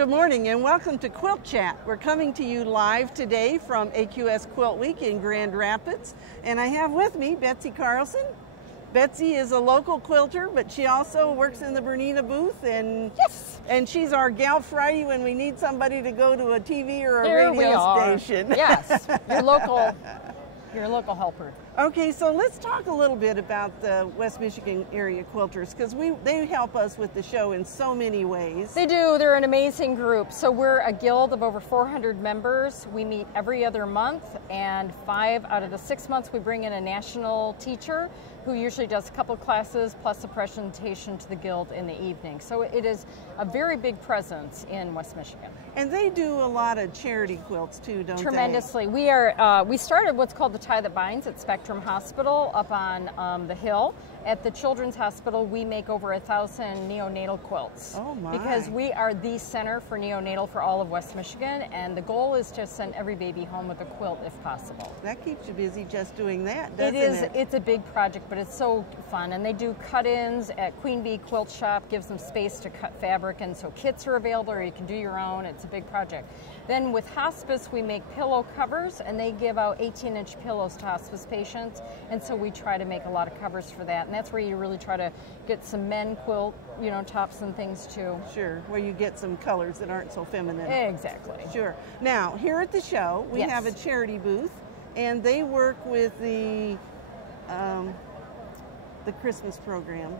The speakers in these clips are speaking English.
Good morning and welcome to QuiltChat. We're coming to you live today from AQS QuiltWeek in Grand Rapids. And I have with me Betsey Carlson. Betsey is a local quilter, but she also works in the Bernina booth. And yes, and she's our gal Friday when we need somebody to go to a TV or a radio station. Yes, your local helper. Okay, so let's talk a little bit about the West Michigan area quilters, because they help us with the show in so many ways. They do. They're an amazing group. So we're a guild of over 400 members. We meet every other month, and 5 out of the 6 months we bring in a national teacher who usually does a couple classes plus a presentation to the guild in the evening. So it is a very big presence in West Michigan. And they do a lot of charity quilts too, don't Tremendously. they? We started what's called the Tie That Binds at Spectrum Hospital up on the hill. At the Children's Hospital, we make over 1,000 neonatal quilts. Oh my. Because we are the center for neonatal for all of West Michigan, and the goal is to send every baby home with a quilt if possible. That keeps you busy just doing that, doesn't it? It's a big project, but it's so fun. And they do cut-ins at Queen Bee Quilt Shop, gives them space to cut fabric, and so kits are available, or you can do your own. It's a big project. Then with hospice, we make pillow covers, and they give out 18-inch pillows to hospice patients, and so we try to make a lot of covers for that. And that's where you really try to get some men quilt, tops and things too. Sure, where you get some colors that aren't so feminine. Exactly. Sure. Now, here at the show, we have a charity booth, and they work with the Christmas program.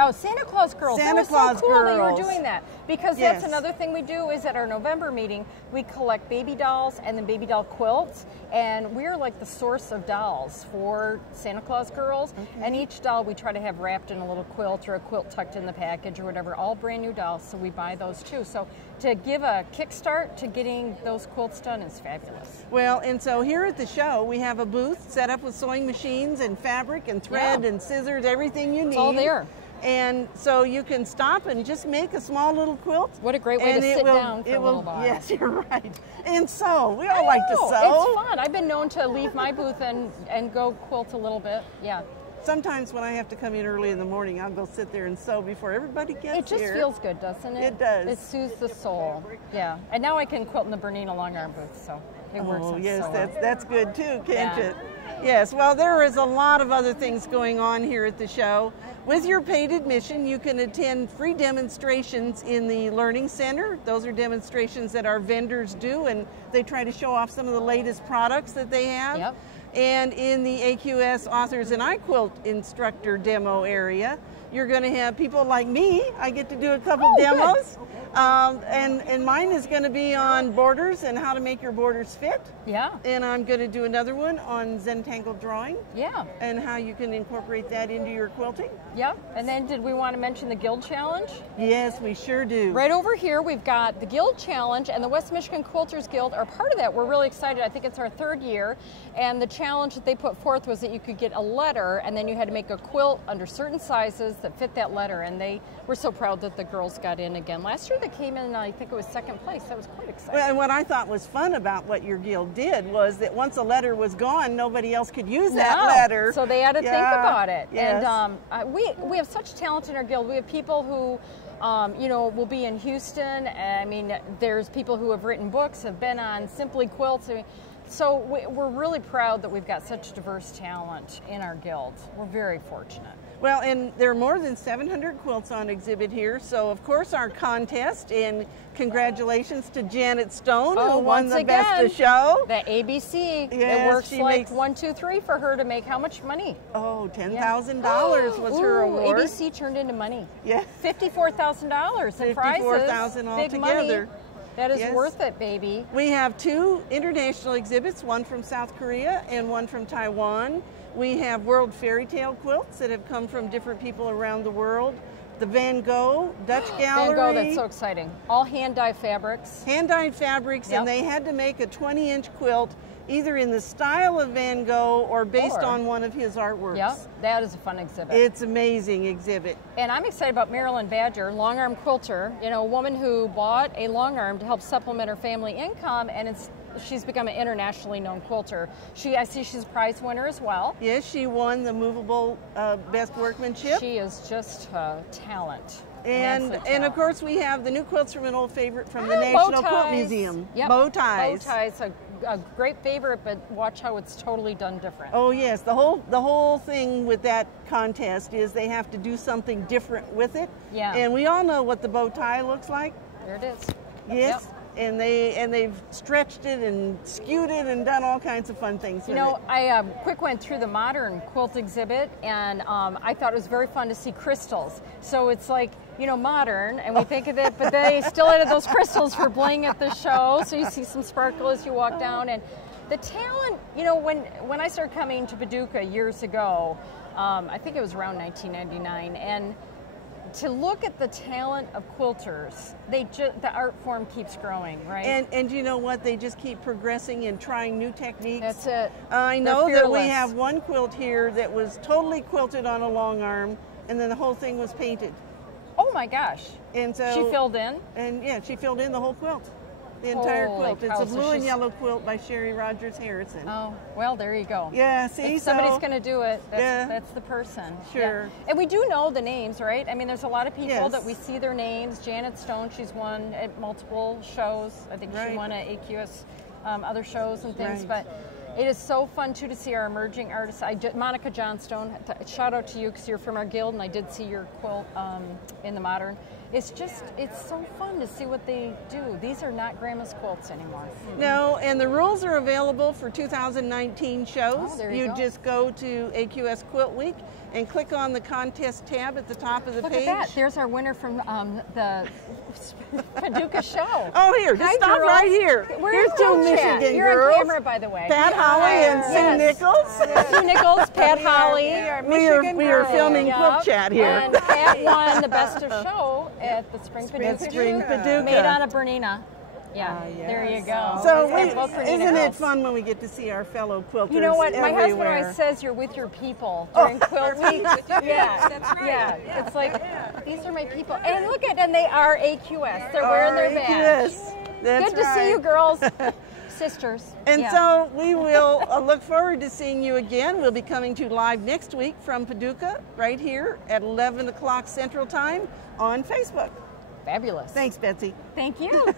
Oh, Santa Claus Girls. Santa Claus Claus so cool Girls. that you were doing that. Because Yes. that's another thing we do is at our November meeting, we collect baby dolls and then baby doll quilts. And we're like the source of dolls for Santa Claus Girls. Okay. And each doll we try to have wrapped in a little quilt or a quilt tucked in the package or whatever. All brand new dolls, so we buy those too. So to give a kickstart to getting those quilts done is fabulous. Well, and so here at the show, we have a booth set up with sewing machines and fabric and thread and scissors, everything you need. It's all there. And so you can stop and just make a small little quilt. What a great way to sit down for a little while. Yes, you're right. And sew. We all like to sew. It's fun. I've been known to leave my booth and go quilt a little bit. Yeah. Sometimes when I have to come in early in the morning, I'll go sit there and sew before everybody gets here. It just feels good, doesn't it? It does. It soothes the soul. Yeah. And now I can quilt in the Bernina long arm booth, so it works out yes, so well. that's good too, can't Yeah. it? Yes, well, there is a lot of other things going on here at the show. With your paid admission, you can attend free demonstrations in the Learning Center. Those are demonstrations that our vendors do, and they try to show off some of the latest products that they have. Yep. And in the AQS Authors and I Quilt Instructor demo area, you're going to have people like me. I get to do a couple demos. And mine is going to be on borders and how to make your borders fit. Yeah. And I'm going to do another one on Zentangle drawing. Yeah. And how you can incorporate that into your quilting. Yep. And then did we want to mention the Guild Challenge? Yes, we sure do. Right over here, we've got the Guild Challenge, and the West Michigan Quilters Guild are part of that. We're really excited. I think it's our 3rd year. And the challenge that they put forth was that you could get a letter, and then you had to make a quilt under certain sizes that fit that letter. And they were so proud that the girls got in again. Last year they came in, I think it was 2nd place. That was quite exciting. Well, and what I thought was fun about what your guild did was that once a letter was gone, nobody else could use that letter. So they had to think about it. Yes. And we have such talent in our guild. We have people who will be in Houston. I mean, there's people who have written books, have been on Simply Quilts. So we're really proud that we've got such diverse talent in our guild. We're very fortunate. Well, and there are more than 700 quilts on exhibit here. So, of course, our contest, and congratulations to Janet Stone, who won the Best of Show. The ABC. Yes, it works she like makes 1, 2, 3 for her to make how much money? Oh, $10,000 was her award. ABC turned into money. Yeah. $54,000 in prizes. $54,000 Big altogether. Money. That is worth it, baby. We have 2 international exhibits, one from South Korea and one from Taiwan. We have World Fairy Tale quilts that have come from different people around the world. The Van Gogh Dutch Gallery. Van Gogh, that's so exciting. All hand-dyed fabrics. Hand-dyed fabrics, and they had to make a 20-inch quilt either in the style of Van Gogh or based on one of his artworks. Yep, that is a fun exhibit. It's an amazing exhibit. And I'm excited about Marilyn Badger, long arm quilter, a woman who bought a long arm to help supplement her family income, and she's become an internationally known quilter. I see she's a prize winner as well. Yes, she won the movable best workmanship. She is just a talent. And of course we have the new quilts from an old favorite from the National Quilt Museum. Yep. Bow ties. Bow ties, a great favorite, but watch how it's totally done different. Oh yes, the whole thing with that contest is they have to do something different with it. Yeah. And we all know what the bow tie looks like. There it is. Yes. Yep. And they've stretched it and skewed it and done all kinds of fun things with it. You know, I quick went through the modern quilt exhibit, and I thought it was very fun to see crystals. So it's like, you know, modern, and we think of it, but they still added those crystals for bling at the show. So you see some sparkle as you walk down, and the talent. You know, when I started coming to Paducah years ago, I think it was around 1999, and to look at the talent of quilters, the art form keeps growing, right? And you know what? They just keep progressing and trying new techniques. That's it. I know that we have one quilt here that was totally quilted on a long arm, and then the whole thing was painted. Oh my gosh! And so she filled in. And yeah, she filled in the whole quilt. The entire quilt. It's a blue and yellow quilt by Sherry Rogers Harrison. Oh, well, there you go. Yeah, see? If somebody's going to do it, that's the person. Sure. Yeah. And we do know the names, right? I mean, there's a lot of people that we see their names. Janet Stone, she's won at multiple shows. I think she won at AQS, other shows and things. But it is so fun, too, to see our emerging artists. Monica Johnstone, shout out to you because you're from our guild, and I did see your quilt in the modern. It's so fun to see what they do. These are not Grandma's quilts anymore. No, and the rules are available for 2019 shows. Oh, there you go. Just go to AQS QuiltWeek and click on the contest tab at the top of the page. Look at that. There's our winner from the Paducah show. Oh, here. Just stop right here. Here's two Michigan girls. You're on camera, by the way. Pat Holly and Sue Nichols. Sue Nichols, Pat Holly. We are filming QuiltChat here. And Pat won the best of show at the Spring Paducah. Made on a Bernina. Yeah, there you go. So isn't it fun when we get to see our fellow quilters? You know what? My everywhere. husband always says you're with your people during Quilt Week. Yeah, that's right. Yeah, it's like these are my people, and look at, and they are AQS. They're wearing their badge. That's Good to see you, girls, sisters. And so we will look forward to seeing you again. We'll be coming to you live next week from Paducah, right here at 11 o'clock Central Time on Facebook. Fabulous. Thanks, Betsy. Thank you.